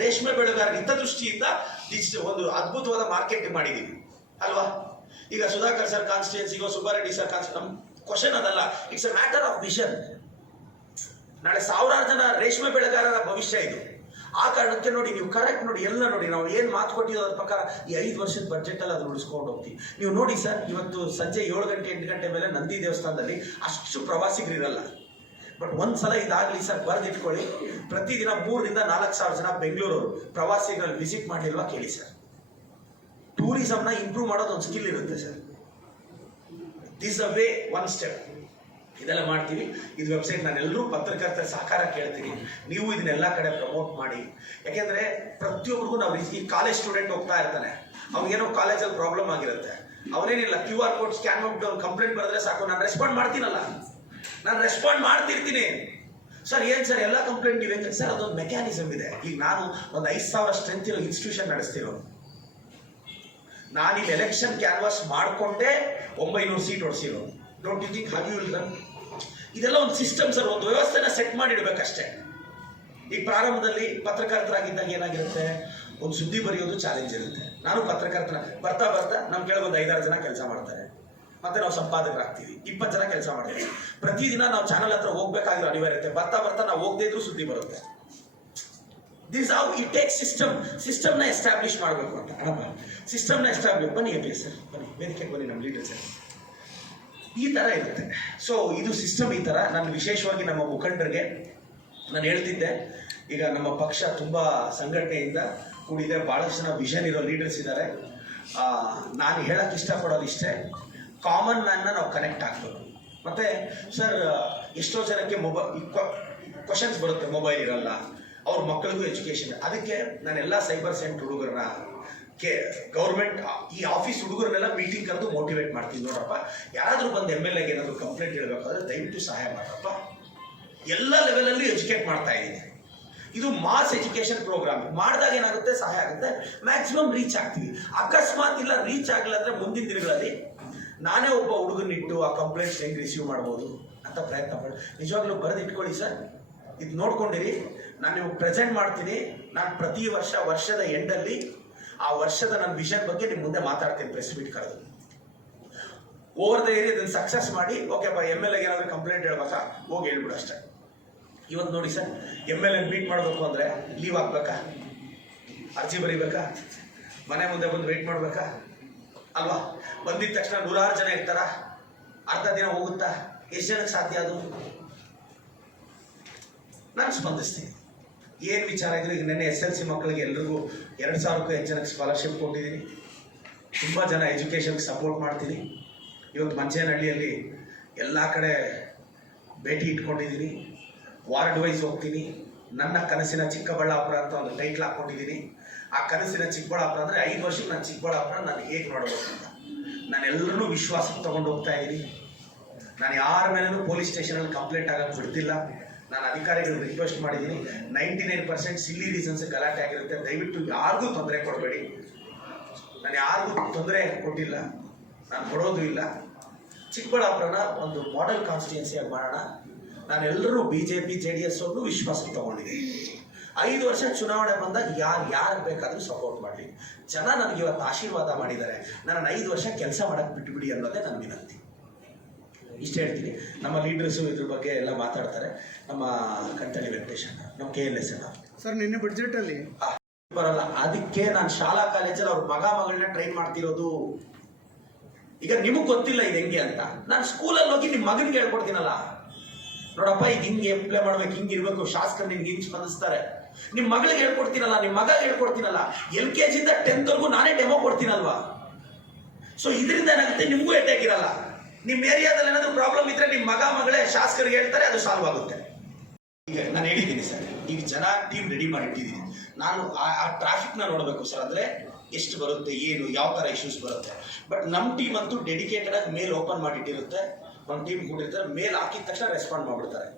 ರೇಷ್ಮೆ ಬೆಳೆಗಾರರ ಹಿತದೃಷ್ಟಿಯಿಂದ ಒಂದು ಅದ್ಭುತವಾದ ಮಾರ್ಕೆಟಿಂಗ್ ಮಾಡಿದೀವಿ ಅಲ್ವಾ. ಈಗ ಸುಧಾಕರ್ ಸರ್ ಕಾನ್ಸ್ಟಿಟ್ಯೂನ್ಸಿಗೋ ಸುಬ್ಬಾರೆಡ್ಡಿ ಸರ್ ನಮ್ ಕ್ವಶನ್ ಅದಲ್ಲ, it's a matter of vision. ನಾಳೆ ಸಾವಿರಾರು ಜನ ರೇಷ್ಮೆ ಬೆಳೆಗಾರರ ಭವಿಷ್ಯ ಇದು. ಆ ಕಾರಣಕ್ಕೆ ನೋಡಿ, ನೀವು ಕರೆಕ್ಟ್ ನೋಡಿ, ಎಲ್ಲ ನೋಡಿ, ನಾವು ಏನ್ ಮಾತು ಕೊಟ್ಟಿರೋ ಅದ್ರ ಪ್ರಕಾರ ಈ 5 ವರ್ಷದ ಬಜೆಟ್ ಅಲ್ಲಿ ಅದನ್ನ ಉಳಿಸ್ಕೊಂಡು ಹೋಗ್ತೀವಿ. ನೀವು ನೋಡಿ ಸರ್, ಇವತ್ತು ಸಂಜೆ 7 ಗಂಟೆ 8 ಗಂಟೆ ಮೇಲೆ ನಂದಿ ದೇವಸ್ಥಾನದಲ್ಲಿ ಅಷ್ಟು ಪ್ರವಾಸಿಗರಿರಲ್ಲ. ಬಟ್ ಒಂದ್ಸಲ ಇದಾಗ್ಲಿ ಸರ್, ಬರೆದಿಟ್ಕೊಳ್ಳಿ, ಪ್ರತಿದಿನ 3 ರಿಂದ 4 ಸಾವಿರ ಜನ ಬೆಂಗಳೂರು ಪ್ರವಾಸಿಗರಲ್ಲಿ ವಿಸಿಟ್ ಮಾಡಿಲ್ವಾ ಕೇಳಿ ಸರ್. ಟೂರಿಸಂನ ಇಂಪ್ರೂವ್ ಮಾಡೋದು ಒಂದು ಸ್ಕಿಲ್ ಇರುತ್ತೆ sir. This a way, one step ಇದೆಲ್ಲ ಮಾಡ್ತೀವಿ. ಇದು ವೆಬ್ಸೈಟ್ ನಾನೆಲ್ಲರೂ ಪತ್ರಕರ್ತರ ಸಹಕಾರ ಕೇಳ್ತೀನಿ. ನೀವು ಇದನ್ನೆಲ್ಲ ಕಡೆ ಪ್ರಮೋಟ್ ಮಾಡಿ. ಯಾಕೆಂದ್ರೆ ಪ್ರತಿಯೊಬ್ಬರಿಗೂ ನಾವು ಈ ಕಾಲೇಜ್ ಸ್ಟೂಡೆಂಟ್ ಹೋಗ್ತಾ ಇರ್ತಾನೆ, ಅವ್ನಿಗೇನೋ ಕಾಲೇಜಲ್ಲಿ ಪ್ರಾಬ್ಲಮ್ ಆಗಿರುತ್ತೆ, ಅವನೇನಿಲ್ಲ QR ಕೋಡ್ ಸ್ಕ್ಯಾನ್ ಮಾಡ್ಬಿಟ್ಟು ಅವ್ನು ಕಂಪ್ಲೇಂಟ್ ಬರೆದ್ರೆ ಸಾಕು, ನಾನು ರೆಸ್ಪಾಂಡ್ ಮಾಡ್ತೀನಲ್ಲ, ನಾನು ರೆಸ್ಪಾಂಡ್ ಮಾಡ್ತಿರ್ತೀನಿ. ಸರ್ ಏನ್ ಸರ್ ಎಲ್ಲ ಕಂಪ್ಲೇಂಟ್ ನೀವೇ ಸರ್? ಅದೊಂದು ಮೆಕ್ಯಾನಿಸಮ್ ಇದೆ. ಈಗ ನಾನು ಒಂದು 5,000 ಸ್ಟ್ರೆಂತ್ ಇರೋ ಇನ್ಸ್ಟಿಟ್ಯೂಷನ್ ನಡೆಸ್ತಿರೋದು. ನಾನು ಇಲ್ಲಿ ಎಲೆಕ್ಷನ್ ಕ್ಯಾನ್ವಾಸ್ ಮಾಡ್ಕೊಂಡೇ 900 ಸೀಟ್ ಹೊಡ್ಸಿರೋದು. Don't you think have you will run? ಇದೆಲ್ಲ ಒಂದು ಸಿಸ್ಟಮ್ ಸರ್, ಒಂದು ವ್ಯವಸ್ಥೆನ ಸೆಟ್ ಮಾಡಿಡ್ಬೇಕಷ್ಟೇ. ಈಗ ಪ್ರಾರಂಭದಲ್ಲಿ ಪತ್ರಕರ್ತರಾಗಿದ್ದಾಗ ಏನಾಗಿರುತ್ತೆ, ಒಂದು ಸುದ್ದಿ ಬರೆಯೋದು ಚಾಲೆಂಜ್ ಇರುತ್ತೆ. ನಾನು ಪತ್ರಕರ್ತನ ಬರ್ತಾ ನಮ್ಮ ಕೆಳಗೆ ಒಂದು 5-6 ಜನ ಕೆಲಸ ಮಾಡ್ತಾರೆ, ಮತ್ತೆ ನಾವು ಸಂಪಾದಕರಾಗ್ತೀವಿ, 20 ಜನ ಕೆಲಸ ಮಾಡ್ತೀವಿ. ಪ್ರತಿದಿನ ನಾವು ಚಾನಲ್ ಹತ್ರ ಹೋಗ್ಬೇಕಾಗಿರೋ ಅನಿವಾರ್ಯತೆ, ಬರ್ತಾ ನಾವು ಹೋಗದೇ ಇದ್ರೂ ಸುದ್ದಿ ಬರುತ್ತೆ. ದಿಸ್ ಹೌ ಇಟ್ ಟೇಕ್ ಸಿಸ್ಟಮ್ನ ಎಸ್ಟಾಬ್ಲಿಷ್ ಮಾಡಬೇಕು ಅಂತ. ಸಿಸ್ಟಮ್ನ ಎಸ್ಟಾಬ್ಲಿಷ್ ಬನ್ನಿ ಸರ್, ಬನ್ನಿ ವೇದಿಕೆಗೆ ಬನ್ನಿ, ನಮ್ಮ ಲೀಡರ್ ಸರ್. ಈ ತರ ಇರುತ್ತೆ. ಸೊ ಇದು ಸಿಸ್ಟಮ್ ಈ ತರ. ನಾನು ವಿಶೇಷವಾಗಿ ನಮ್ಮ ಮುಖಂಡರಿಗೆ ನಾನು ಹೇಳ್ತಿದ್ದೆ, ಈಗ ನಮ್ಮ ಪಕ್ಷ ತುಂಬಾ ಸಂಘಟನೆಯಿಂದ ಕೂಡಿದೆ, ಬಹಳಷ್ಟು ಜನ ವಿಷನ್ ಇರೋ ಲೀಡರ್ಸ್ ಇದ್ದಾರೆ. ನಾನು ಹೇಳಕ್ ಇಷ್ಟಪಡೋದು ಇಷ್ಟೇ, ಕಾಮನ್ ಮ್ಯಾನ್ನ ನಾವು ಕನೆಕ್ಟ್ ಆಗ್ಬೇಕು. ಮತ್ತೆ ಸರ್, ಎಷ್ಟೋ ಜನಕ್ಕೆ ಕ್ವಶನ್ಸ್ ಬರುತ್ತೆ, ಮೊಬೈಲ್ ಇರಲ್ಲ, ಅವ್ರ ಮಕ್ಕಳಿಗೂ ಎಜುಕೇಶನ್. ಅದಕ್ಕೆ ನಾನೆಲ್ಲ ಸೈಬರ್ ಸೆಂಟರ್ ಹುಡುಗರನ್ನ ಗೌರ್ಮೆಂಟ್ ಈ ಆಫೀಸ್ ಹುಡುಗರನ್ನೆಲ್ಲ ಮೀಟಿಂಗ್ ಕರೆದು ಮೋಟಿವೇಟ್ ಮಾಡ್ತೀನಿ. ನೋಡಪ್ಪ, ಯಾರಾದ್ರೂ ಬಂದು MLA ಗೆ ಏನಾದ್ರು ಕಂಪ್ಲೇಂಟ್ ಹೇಳ್ಬೇಕಾದ್ರೆ ದಯವಿಟ್ಟು ಸಹಾಯ ಮಾಡಪ್ಪ. ಎಲ್ಲ ಲೆವೆಲಲ್ಲಿ ಎಜುಕೇಟ್ ಮಾಡ್ತಾ ಇದ್ದೀನಿ. ಇದು ಮಾಸ್ ಎಜುಕೇಶನ್ ಪ್ರೋಗ್ರಾಮ್ ಮಾಡಿದಾಗ ಏನಾಗುತ್ತೆ, ಸಹಾಯ ಆಗುತ್ತೆ, ಮ್ಯಾಕ್ಸಿಮಮ್ ರೀಚ್ ಆಗ್ತೀವಿ. ಅಕಸ್ಮಾತ್ ಇಲ್ಲ ರೀಚ್ ಆಗಿಲ್ಲ ಅಂದ್ರೆ ಮುಂದಿನ ದಿನಗಳಲ್ಲಿ ನಾನೇ ಒಬ್ಬ ಹುಡುಗನಿಟ್ಟು ಆ ಕಂಪ್ಲೇಂಟ್ಸ್ ಹೆಂಗೆ ರಿಸೀವ್ ಮಾಡ್ಬೋದು ಅಂತ ಪ್ರಯತ್ನ ಮಾಡಿ. ನಿಜವಾಗ್ಲೂ ಬರೆದು ಇಟ್ಕೊಳ್ಳಿ ಸರ್, ಇದು ನೋಡ್ಕೊಂಡಿರಿ. ನಾನು ನಿಮಗೆ ಪ್ರೆಸೆಂಟ್ ಮಾಡ್ತೀನಿ. ನಾನು ಪ್ರತಿ ವರ್ಷದ ಎಂಡಲ್ಲಿ ಆ ವರ್ಷದ ನನ್ನ ವಿಷನ್ ಬಗ್ಗೆ ನಿಮ್ಮ ಮುಂದೆ ಮಾತಾಡ್ತೀನಿ, ಪ್ರೆಸ್ ಮೀಟ್ ಕರೆದು. ಓವರ್ ದ ಏರಿಯಾ ಅದನ್ನು ಸಕ್ಸಸ್ ಮಾಡಿ, ಓಕೆಪ್ಪ MLA ಏನಾದರೂ ಕಂಪ್ಲೇಂಟ್ ಹೇಳ್ಬೇಕಾ, ಹೋಗಿ ಹೇಳ್ಬಿಡು ಅಷ್ಟೇ. ಇವತ್ತು ನೋಡಿ ಸರ್, MLA ಮೀಟ್ ಮಾಡಬೇಕು ಅಂದರೆ ಲೀವ್ ಹಾಕ್ಬೇಕಾ, ಅರ್ಜಿ ಬರೀಬೇಕಾ, ಮನೆ ಮುಂದೆ ಬಂದು ವೆಯ್ಟ್ ಮಾಡಬೇಕಾ ಅಲ್ವಾ? ಬಂದಿದ ತಕ್ಷಣ 100 ಜನ ಇರ್ತಾರ, ಅರ್ಧ ದಿನ ಹೋಗುತ್ತಾ? ಎಷ್ಟು ಜನಕ್ಕೆ ಸಾಧ್ಯ ಅದು? ನಾನು ಸ್ಪಂದಿಸ್ತೀನಿ. ಏನು ವಿಚಾರ ಇದ್ರು, ಈಗ ನೆನ್ನೆ SLC ಮಕ್ಕಳಿಗೆ ಎಲ್ರಿಗೂ 2,000ಕ್ಕೂ ಹೆಚ್ಚು ಜನಕ್ಕೆ ಸ್ಕಾಲರ್ಶಿಪ್ ಕೊಟ್ಟಿದ್ದೀನಿ. ತುಂಬ ಜನ ಎಜುಕೇಷನ್ಗೆ ಸಪೋರ್ಟ್ ಮಾಡ್ತೀನಿ. ಇವತ್ತು ಮಂಚೇನಹಳ್ಳಿಯಲ್ಲಿ ಎಲ್ಲ ಕಡೆ ಭೇಟಿ ಇಟ್ಕೊಂಡಿದ್ದೀನಿ, ವಾರ್ಡ್ ವೈಸ್ ಹೋಗ್ತೀನಿ. ನನ್ನ ಕನಸಿನ ಚಿಕ್ಕಬಳ್ಳಾಪುರ ಅಂತ ಒಂದು ಟೈಟ್ಲ್ ಹಾಕ್ಕೊಂಡಿದ್ದೀನಿ. ಆ ಕನಸಿನ ಚಿಕ್ಕಬಳ್ಳಾಪುರ ಅಂದರೆ 5 ವರ್ಷಕ್ಕೆ ನಾನು ಚಿಕ್ಕಬಳ್ಳಾಪುರ ನಾನು ಹೇಗೆ ನೋಡಬೇಕು ಅಂತ ನಾನೆಲ್ಲರೂ ವಿಶ್ವಾಸಕ್ಕೆ ತಗೊಂಡು ಹೋಗ್ತಾ ಇದ್ದೀನಿ. ನಾನು ಯಾರ ಮೇಲೂ ಪೊಲೀಸ್ ಸ್ಟೇಷನಲ್ಲಿ ಕಂಪ್ಲೇಂಟ್ ಆಗೋಕ್ಕೆ ಬಿಡ್ತಿಲ್ಲ. ನಾನು ಅಧಿಕಾರಿಗಳಿಗೆ ರಿಕ್ವೆಸ್ಟ್ ಮಾಡಿದ್ದೀನಿ, 99% ಸಿಲ್ಲಿ ರೀಸನ್ಸ್ ಗಲಾಟೆ ಆಗಿರುತ್ತೆ, ದಯವಿಟ್ಟು ಯಾರಿಗೂ ತೊಂದರೆ ಕೊಡಬೇಡಿ. ನಾನು ಯಾರಿಗೂ ತೊಂದರೆ ಕೊಟ್ಟಿಲ್ಲ, ನಾನು ಕೊಡೋದು ಇಲ್ಲ. ಚಿಕ್ಕಬಳ್ಳಾಪುರನ ಒಂದು ಮಾಡೆಲ್ ಕಾನ್ಸ್ಟಿಟ್ಯೂನ್ಸಿಯಾಗಿ ಮಾಡೋಣ. ನಾನೆಲ್ಲರೂ BJP JDS ಅವ್ರನ್ನೂ ವಿಶ್ವಾಸಕ್ಕೆ ತಗೊಂಡಿದ್ದೀನಿ. 5 ವರ್ಷ ಚುನಾವಣೆ ಬಂದಾಗ ಯಾರು ಬೇಕಾದರೂ ಸಪೋರ್ಟ್ ಮಾಡಲಿ. ಜನ ನನಗೆ ಇವತ್ತು ಆಶೀರ್ವಾದ ಮಾಡಿದ್ದಾರೆ, ನನ್ನ 5 ವರ್ಷ ಕೆಲಸ ಮಾಡಕ್ಕೆ ಬಿಟ್ಟುಬಿಡಿ ಅನ್ನೋದೇ ನನ್ನ ವಿನಂತಿ. ಇಷ್ಟ ಹೇಳ್ತೀನಿ. ನಮ್ಮ ಲೀಡರ್ಸು ಇದ್ರ ಬಗ್ಗೆ ಎಲ್ಲ ಮಾತಾಡ್ತಾರೆ. ನಮ್ಮ ಕಂಟಳಿ ವೆಂಕಟೇಶ್ ಅಣ್ಣ, ನಮ್ಮ KLS ಅಣ್ಣ ಸರ್, ನಿನ್ನೆ ಬಡ್ಜೆಟ್ ಅಲ್ಲಿ ಬರಲ್ಲ. ಅದಕ್ಕೆ ನಾನು ಶಾಲಾ ಕಾಲೇಜಲ್ಲಿ ಅವ್ರ ಮಗಳನ್ನ ಟ್ರೈನ್ ಮಾಡ್ತಿರೋದು. ಈಗ ನಿಮಗೆ ಗೊತ್ತಿಲ್ಲ ಇದು ಹೆಂಗೆ ಅಂತ, ನಾನು ಸ್ಕೂಲಲ್ಲಿ ಹೋಗಿ ನಿಮ್ಮ ಮಗನಿಗೆ ಹೇಳ್ಕೊಡ್ತೀನಲ್ಲ, ನೋಡಪ್ಪ ಈಗ ಹಿಂಗೆ ಅಪ್ಲೈ ಮಾಡ್ಬೇಕು, ಹಿಂಗಿರ್ಬೇಕು, ಶಾಸಕರು ನಿಮ್ಗೆ ಹಿಂಗೆ ಸ್ಪಂದಿಸ್ತಾರೆ. ನಿಮ್ಮ ಮಗಳಿಗೆ ಹೇಳ್ಕೊಡ್ತೀನಲ್ಲ, ನಿಮ್ಮ ಮಗ ಹೇಳ್ಕೊಡ್ತೀನಲ್ಲ, LKG ಇಂದ 10th ವರೆಗೂ ನಾನೇ ಡೆಮೋ ಕೊಡ್ತೀನಲ್ವಾ. ಸೊ ಇದರಿಂದ ಏನಾಗುತ್ತೆ, ನಿಮಗೂ ಅಟ್ಯಾಕ್ ಇರಲ್ಲ. ನಿಮ್ಮ ಏರಿಯಾದಲ್ಲಿ ಏನಾದರೂ ಪ್ರಾಬ್ಲಮ್ ಇದ್ರೆ ನಿಮ್ಮ ಮಗಳೇ ಶಾಸಕರಿಗೆ ಹೇಳ್ತಾರೆ, ಅದು ಸಾಲ್ವ್ ಆಗುತ್ತೆ. ಈಗ ನಾನು ಹೇಳಿದ್ದೀನಿ ಸರ್, ಈಗ ಜನ ಟೀಮ್ ರೆಡಿ ಮಾಡಿಟ್ಟಿದ್ದೀನಿ. ನಾನು ಆ ಟ್ರಾಫಿಕ್ನ ನೋಡಬೇಕು ಸರ್, ಅಂದರೆ ಎಷ್ಟು ಬರುತ್ತೆ, ಏನು ಯಾವ ಥರ ಇಶ್ಯೂಸ್ ಬರುತ್ತೆ. ಬಟ್ ನಮ್ಮ ಟೀಮ್ ಅಂತೂ ಡೆಡಿಕೇಟೆಡ್ ಆಗಿ ಮೇಲ್ ಓಪನ್ ಮಾಡಿಟ್ಟಿರುತ್ತೆ. ಒಂದು ಟೀಮ್ ಕೂಡಿರ್ತಾರೆ, ಮೇಲ್ ಹಾಕಿದ ತಕ್ಷಣ ರೆಸ್ಪಾಂಡ್ ಮಾಡಿಬಿಡ್ತಾರೆ.